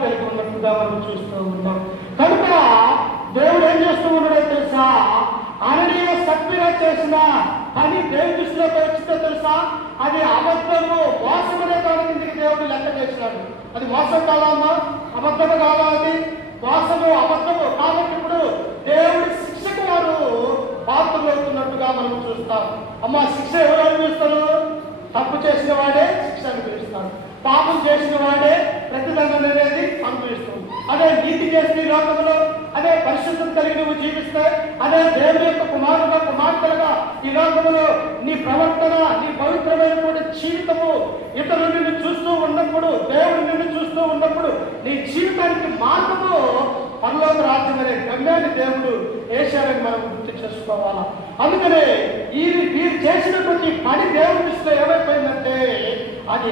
కలిగి ఉన్నట్టుగా మనం చూస్తూ ఉంటాం. కనుక దేవుడు ఏం చేస్తూ ఉన్నాడో తెలుసా? అననీయ సభ్యుగా చేసిన పని దేవుడి దృష్టిలోకి వచ్చిందో తెలుసా? అది అబద్ధము, మోసమనే దాని కిందకి దేవుడు లెక్క చేసినాడు. అది మోసం కాదమ్మా, అబద్ధము కాదా? అది మోసము, అబద్ధము. కాబట్టి ఇప్పుడు దేవుడి శిక్షకు వారు పాత్రలు అవుతున్నట్టుగా మనం చూస్తాం. అమ్మ, శిక్ష ఎవరు అనుభవిస్తారు? తప్పు చేసిన వాడే శిక్ష అనుభవిస్తాడు. పాపం చేసిన వాడే ప్రతిదండన అనేది అనుభవిస్తుంది. అదే నీతి చేస్తే ఈ లోకంలో, అదే పరిశుద్ధత కలిగి నువ్వు జీవిస్తే, అదే దేవుని యొక్క కుమారుగా కుమార్తెలుగా ఈ లోకంలో నీ ప్రవర్తన, నీ పవిత్రమైనటువంటి జీవితము ఇతరులు నిన్ను చూస్తూ ఉన్నప్పుడు, దేవుడు నిన్ను చూస్తూ ఉన్నప్పుడు నీ జీవితానికి మార్గము పరలోక రాజ్యం అనే గమ్యాన్ని దేవుడు వేశారని మనం గుర్తు చేసుకోవాలా. అందుకనే వీరు చేసినటువంటి పని దేవుడి దృష్టిలో ఏమైపోయిందంటే అది